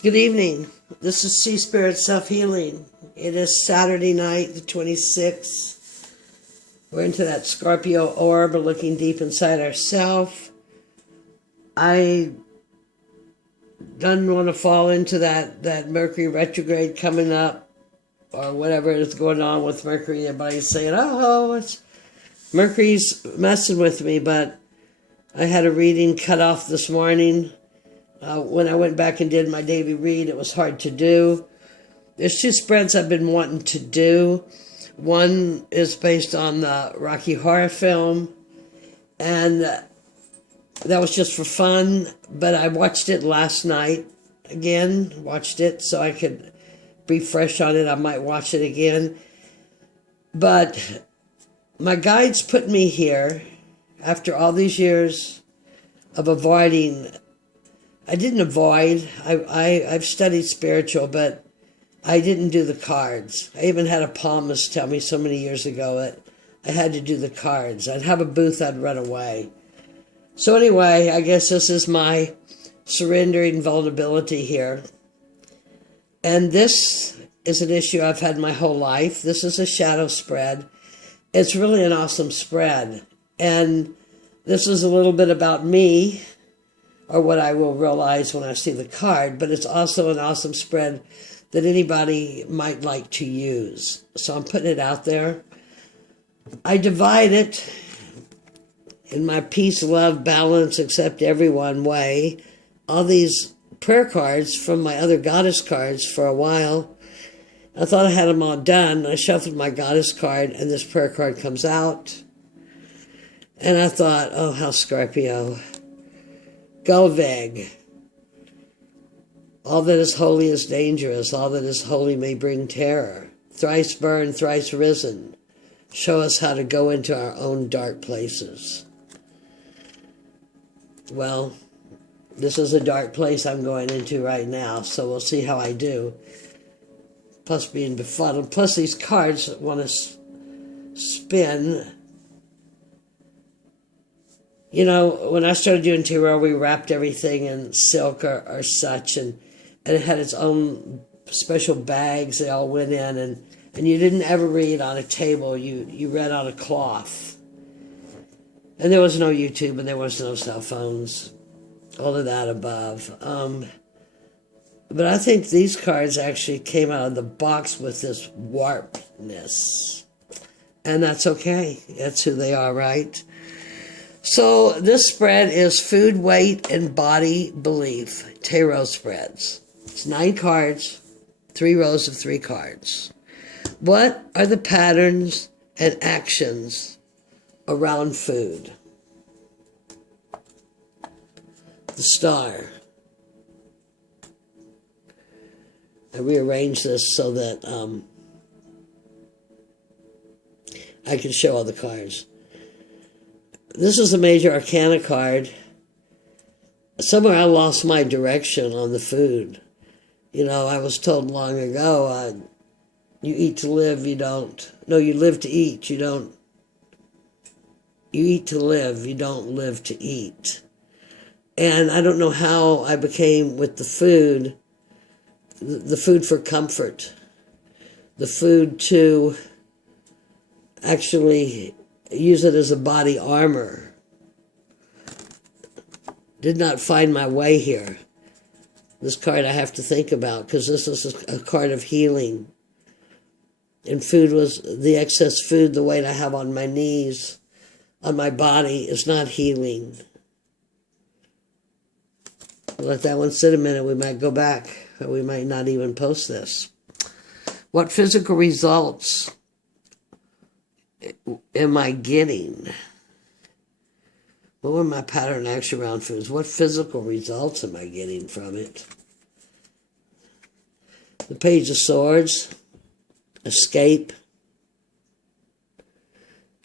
Good evening. This is Sea Spirit Self Healing. It is Saturday night, the 26th. We're into that Scorpio orb, looking deep inside ourselves. I don't want to fall into that Mercury retrograde coming up, or whatever is going on with Mercury. Everybody's saying, oh, it's Mercury's messing with me, but I had a reading cut off this morning. When I went back and did my daily read, it was hard to do. There's two spreads I've been wanting to do. One is based on the Rocky Horror film, and that was just for fun, but I watched it last night again, so I could be fresh on it. I might watch it again. But my guides put me here after all these years of avoiding. I didn't avoid. I've studied spiritual, but I didn't do the cards. I even had a palmist tell me so many years ago that I had to do the cards. I'd have a booth, I'd run away. So anyway, I guess this is my surrendering vulnerability here. And this is an issue I've had my whole life. This is a shadow spread. It's really an awesome spread. And this is a little bit about me, or what I will realize when I see the card, but it's also an awesome spread that anybody might like to use. So I'm putting it out there. I divide it in my peace, love, balance, accept everyone way. All these prayer cards from my other goddess cards for a while. I thought I had them all done. I shuffled my goddess card and this prayer card comes out. And I thought, oh, how Scorpio. Gulveg. All that is holy is dangerous. All that is holy may bring terror. Thrice burned, thrice risen. Show us how to go into our own dark places. Well, this is a dark place I'm going into right now, so we'll see how I do. Plus being befuddled. Plus these cards want to spin. You know, when I started doing tarot, we wrapped everything in silk or such, and it had its own special bags. They all went in, and you didn't ever read on a table. You read on a cloth. And there was no YouTube, and there was no cell phones. All of that above. But I think these cards actually came out of the box with this warpness. And that's okay. That's who they are, right? So this spread is food, weight, and body belief. Tarot spreads. It's 9 cards, 3 rows of 3 cards. What are the patterns and actions around food? The star. I rearranged this so that I can show all the cards. This is a major arcana card. Somewhere I lost my direction on the food. You know, I was told long ago, you eat to live, you don't. No, you live to eat, you don't. You eat to live, you don't live to eat. And I don't know how I became with the food for comfort. The food to actually use it as a body armor. Did not find my way here. This card I have to think about, because this is a card of healing. And food was the excess food, the weight I have on my knees, on my body, is not healing. Let that one sit a minute. We might go back. Or we might not even post this. What physical results am I getting? What were my pattern action around foods? What physical results am I getting from it? The Page of Swords. Escape.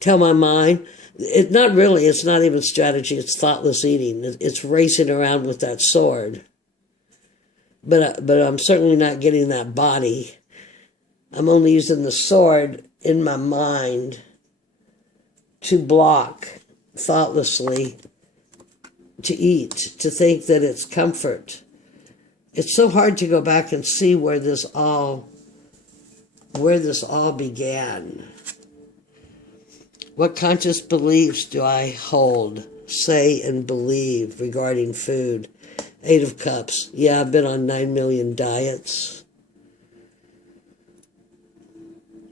Tell my mind. It's not even strategy. It's thoughtless eating. It's racing around with that sword. But I'm certainly not getting that body. I'm only using the sword in my mind to block thoughtlessly, to eat, to think that it's comfort. it's so hard to go back and see where this all began. What conscious beliefs do I hold, say, and believe regarding food? 8 of Cups. Yeah, I've been on 9 million diets.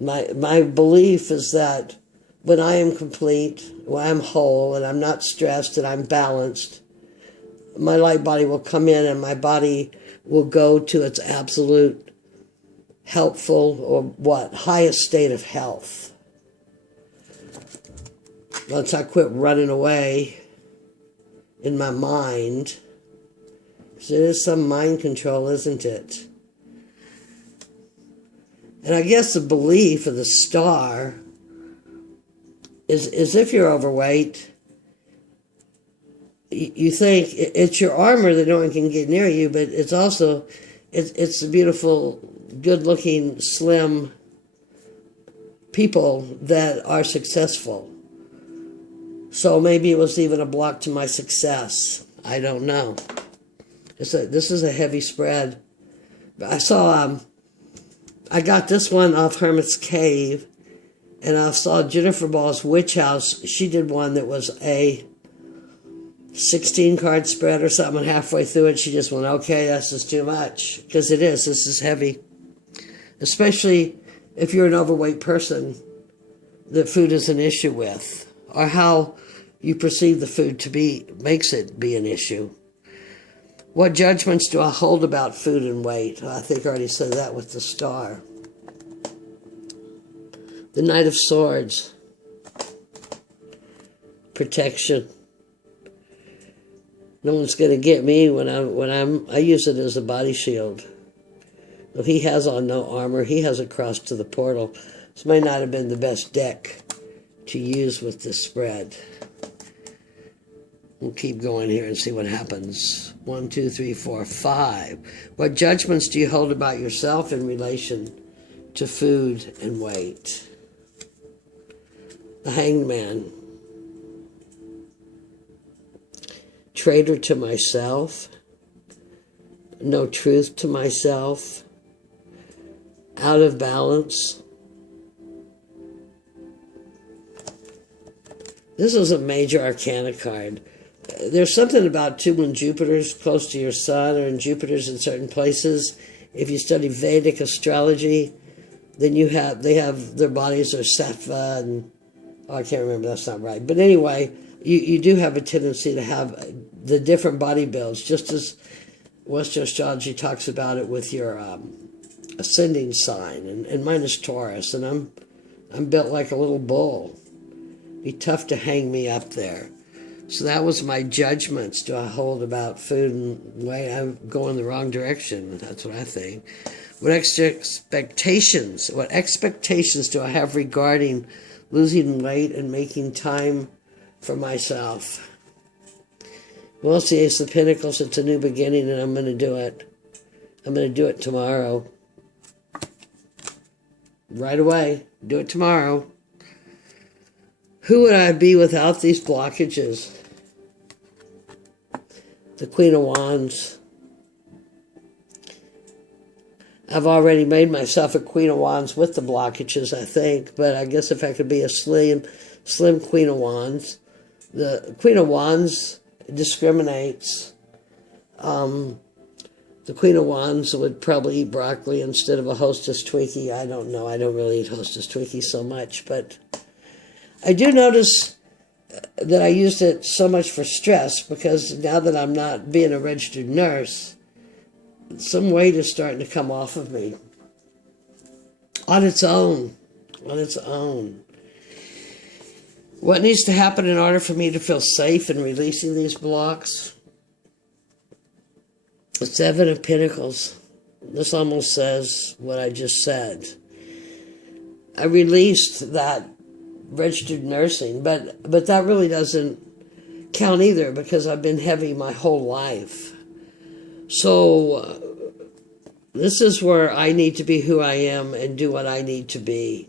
My belief is that when I am complete, when I'm whole, and I'm not stressed, and I'm balanced, my light body will come in and my body will go to its absolute helpful, or highest state of health. Once I quit running away in my mind, because it is some mind control, isn't it? And I guess the belief of the star is if you're overweight, you think it's your armor that no one can get near you, but it's also, it's the beautiful, good-looking, slim people that are successful. So maybe it was even a block to my success. I don't know. This is a heavy spread. I saw, I got this one off Hermit's Cave, and I saw Jennifer Ball's Witch House. She did one that was a 16-card spread or something, and halfway through it, she just went, okay, this is too much. Because it is. This is heavy. Especially if you're an overweight person that food is an issue with, or how you perceive the food to be makes it be an issue. What judgments do I hold about food and weight? I think I already said that with the star. The Knight of Swords. Protection. No one's going to get me I use it as a body shield. Well, he has on no armor. He has a cross to the portal. This may not have been the best deck to use with this spread. We'll keep going here and see what happens. 1, 2, 3, 4, 5. What judgments do you hold about yourself in relation to food and weight? The Hanged Man. Traitor to myself. No truth to myself. Out of balance. This is a major arcana card. There's something about 2 when Jupiter's close to your sun, or in Jupiter's in certain places. If you study Vedic astrology, then their bodies are sattva, and I can't remember, that's not right. But anyway, you do have a tendency to have the different body builds, just as Western astrology talks about it with your ascending sign, and mine is Taurus, and I'm built like a little bull. Be tough to hang me up there. So that was my judgments. Do I hold about food and weight? I'm going the wrong direction. That's what I think. What expectations do I have regarding losing weight and making time for myself? Well, it's the Ace of Pentacles. It's a new beginning, and I'm going to do it. I'm going to do it tomorrow. Right away. Do it tomorrow. Who would I be without these blockages? The Queen of Wands. I've already made myself a Queen of Wands with the blockages, I think. But I guess if I could be a slim Queen of Wands. The Queen of Wands discriminates. The Queen of Wands would probably eat broccoli instead of a Hostess Twinkie. I don't know. I don't really eat Hostess Twinkies so much, but I do notice that I used it so much for stress, because now that I'm not being a registered nurse, some weight is starting to come off of me. On its own. On its own. What needs to happen in order for me to feel safe in releasing these blocks? The 7 of Pentacles. This almost says what I just said. I released that registered nursing, but that really doesn't count either, because I've been heavy my whole life. So this is where I need to be who I am and do what I need to be.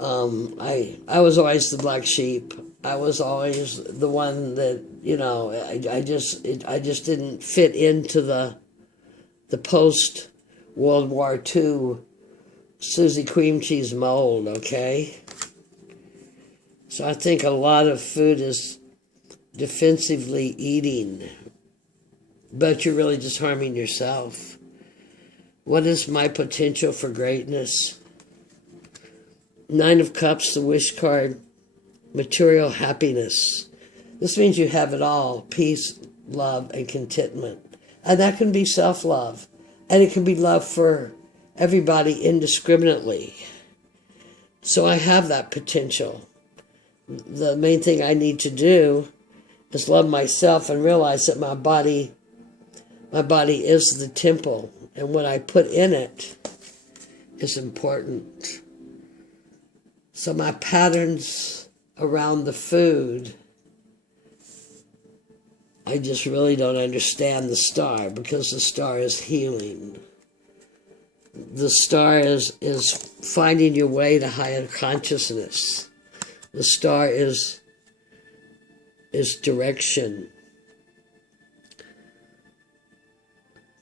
I was always the black sheep. I was always the one that, I just didn't fit into the the post-World War II Susie cream cheese mold, okay? So I think a lot of food is defensively eating, but you're really just harming yourself. What is my potential for greatness? Nine of Cups, the wish card, material happiness. This means you have it all, peace, love, and contentment. And that can be self-love. And it can be love for everybody indiscriminately. So I have that potential. The main thing I need to do is love myself and realize that my body is the temple, and what I put in it is important. So my patterns around the food, I just really don't understand the star, because the star is healing. The star is finding your way to higher consciousness. The star is direction.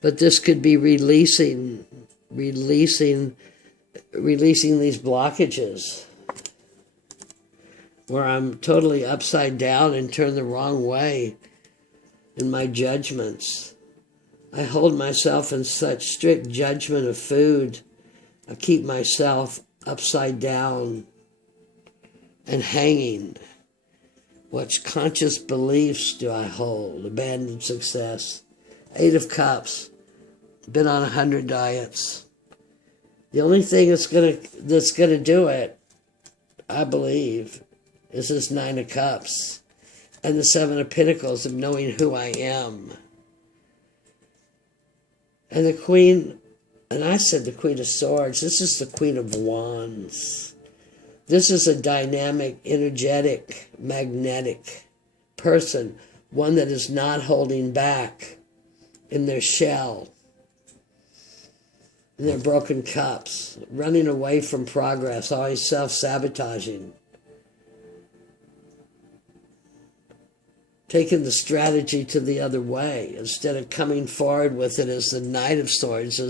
But this could be releasing these blockages where I'm totally upside down and turned the wrong way in my judgments. I hold myself in such strict judgment of food. I keep myself upside down and hanging. What conscious beliefs do I hold? Abandoned success. 8 of Cups. Been on 100 diets. The only thing that's gonna do it, I believe, is this 9 of Cups and the 7 of Pentacles of knowing who I am. And the Queen, and I said the Queen of Swords, this is the Queen of Wands. This is a dynamic, energetic, magnetic person, one that is not holding back in their shell, in their broken cups, running away from progress, always self-sabotaging, taking the strategy to the other way instead of coming forward with it as the Knight of Swords.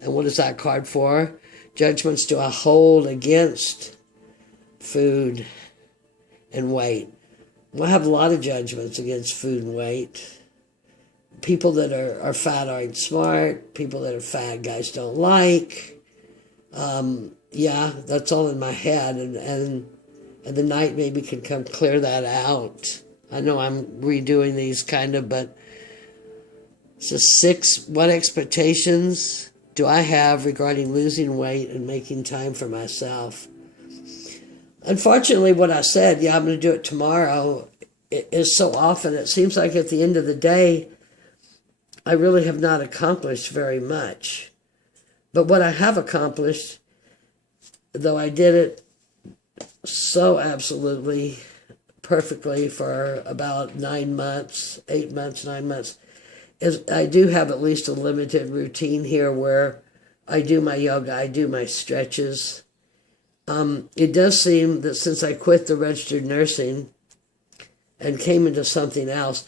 And what is that card for? Judgments do I hold against food and weight. Well, I have a lot of judgments against food and weight. People that are fat aren't smart. People that are fat, guys don't like. Yeah, that's all in my head. And the night maybe can come clear that out. I know I'm redoing these kind of, but it's just 6. What expectations do I have regarding losing weight and making time for myself? Unfortunately, what I said, yeah, I'm going to do it tomorrow, is so often. It seems like at the end of the day, I really have not accomplished very much. But what I have accomplished, though I did it so absolutely perfectly for about 9 months, 8 months, 9 months, is I do have at least a limited routine here where I do my yoga, I do my stretches. It does seem that since I quit the registered nursing and came into something else,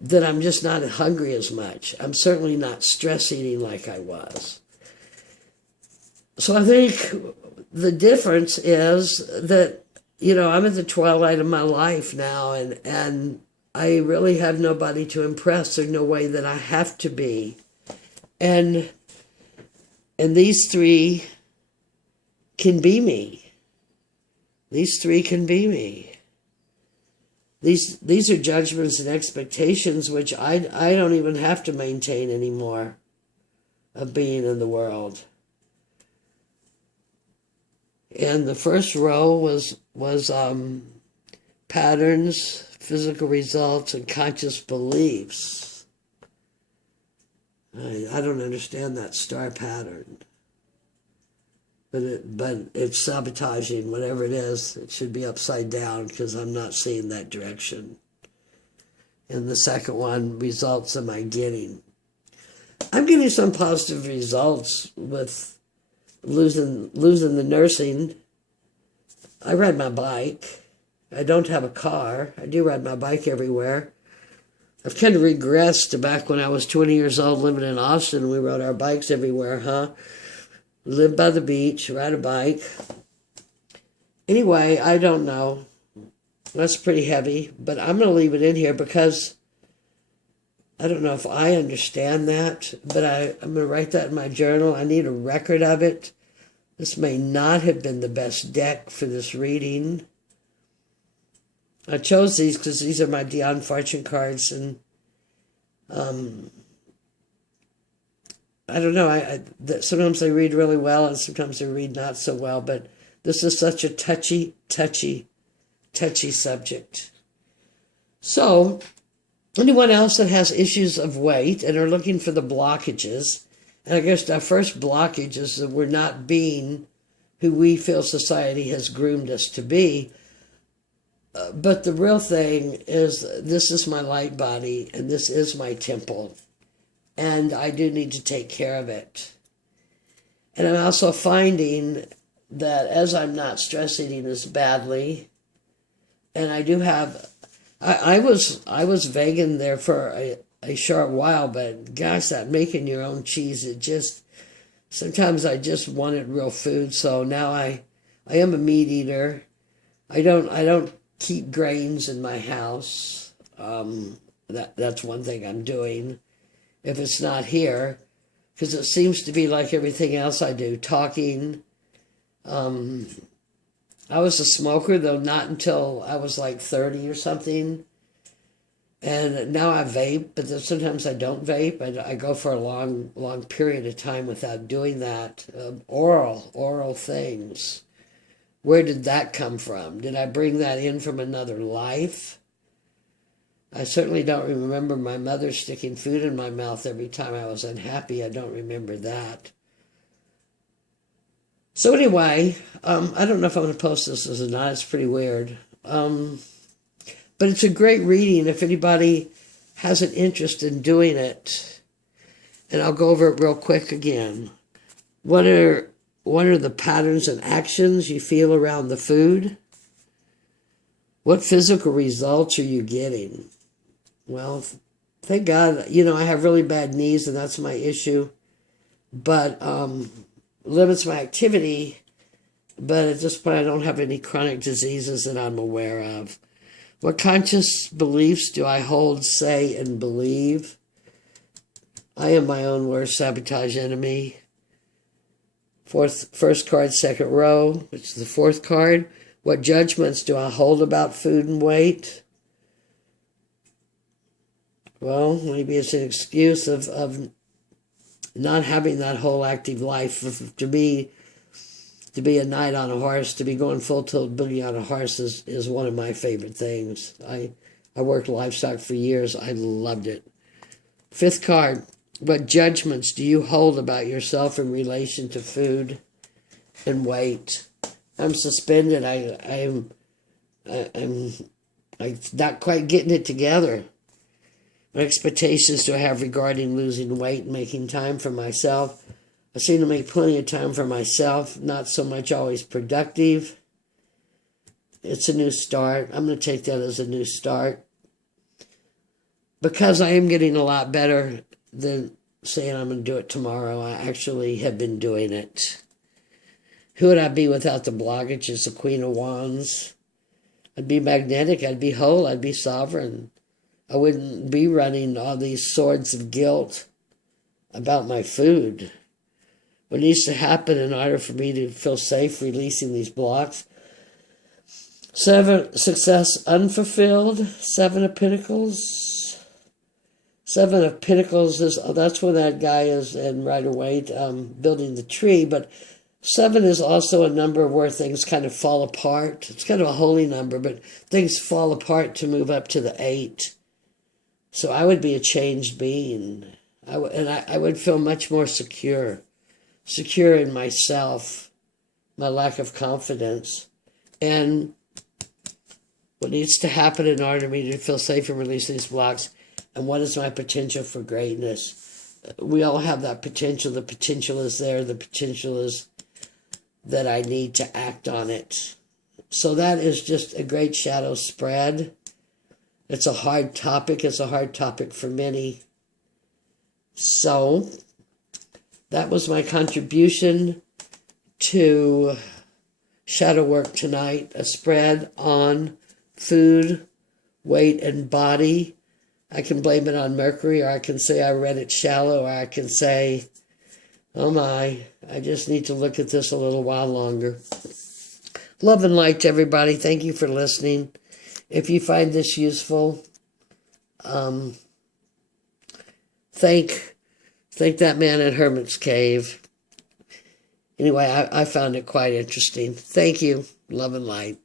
that I'm just not hungry as much. I'm certainly not stress eating like I was. So I think the difference is that, you know, I'm at the twilight of my life now, and I really have nobody to impress. There's no way that I have to be. And these 3 can be me. These 3 can be me. These are judgments and expectations which I don't even have to maintain anymore of being in the world. And the first row was patterns, physical results, and conscious beliefs. I don't understand that star pattern. But it's sabotaging, whatever it is. It should be upside down because I'm not seeing that direction. And the second one, results am I getting? I'm getting some positive results with losing the nursing. I ride my bike. I don't have a car. I do ride my bike everywhere. I've kind of regressed to back when I was 20 years old living in Austin. We rode our bikes everywhere, huh? Lived by the beach, ride a bike. Anyway, I don't know. That's pretty heavy, but I'm going to leave it in here because I don't know if I understand that, but I'm going to write that in my journal. I need a record of it. This may not have been the best deck for this reading. I chose these because these are my Dion fortune cards, and I don't know. Sometimes they read really well, and sometimes they read not so well, but this is such a touchy subject. So, anyone else that has issues of weight and are looking for the blockages, and I guess our first blockage is that we're not being who we feel society has groomed us to be. But the real thing is, this is my light body, and this is my temple, and I do need to take care of it. And I'm also finding that as I'm not stress eating as badly, and I do have, I was vegan there for a short while, but gosh, that making your own cheese, it just, sometimes I just wanted real food. So now I am a meat eater. I don't keep grains in my house. That's one thing I'm doing. If it's not here, because it seems to be like everything else I do, talking. I was a smoker, though not until I was like 30 or something. And now I vape, but then sometimes I don't vape. I go for a long period of time without doing that. Oral things. Where did that come from? Did I bring that in from another life? I certainly don't remember my mother sticking food in my mouth every time I was unhappy. I don't remember that. So anyway, I don't know if I'm going to post this as or not. It's pretty weird. But it's a great reading if anybody has an interest in doing it. And I'll go over it real quick again. What are the patterns and actions you feel around the food? What physical results are you getting? Well, thank God, I have really bad knees, and that's my issue. But limits my activity, but at this point I don't have any chronic diseases that I'm aware of. What conscious beliefs do I hold, say, and believe? I am my own worst sabotage enemy. First card, second row, which is the fourth card. What judgments do I hold about food and weight? Well, maybe it's an excuse of not having that whole active life. To be a knight on a horse, to be going full tilt boogie on a horse is one of my favorite things. I worked livestock for years. I loved it. Fifth card. What judgments do you hold about yourself in relation to food and weight? I'm suspended. I'm not quite getting it together. What expectations do I have regarding losing weight and making time for myself? I seem to make plenty of time for myself, not so much always productive. It's a new start. I'm going to take that as a new start. Because I am getting a lot better than saying I'm going to do it tomorrow, I actually have been doing it. Who would I be without the blockage as the Queen of Wands? I'd be magnetic. I'd be whole. I'd be sovereign. I wouldn't be running all these swords of guilt about my food. What needs to happen in order for me to feel safe releasing these blocks? 7, success unfulfilled. 7 of Pentacles. 7 of Pentacles that's where that guy is in Rider-Waite building the tree. But 7 is also a number where things kind of fall apart. It's kind of a holy number, but things fall apart to move up to the 8. So I would be a changed being. I would feel much more secure in myself, my lack of confidence. And what needs to happen in order for me to feel safe and release these blocks, and what is my potential for greatness? We all have that potential. The potential is there. The potential is that I need to act on it. So that is just a great shadow spread. It's a hard topic. It's a hard topic for many. So that was my contribution to shadow work tonight. A spread on food, weight, and body. I can blame it on Mercury, or I can say I read it shallow, or I can say, oh my, I just need to look at this a little while longer. Love and light to everybody. Thank you for listening. If you find this useful, thank that man at Hermit's Cave. Anyway, I found it quite interesting. Thank you. Love and light.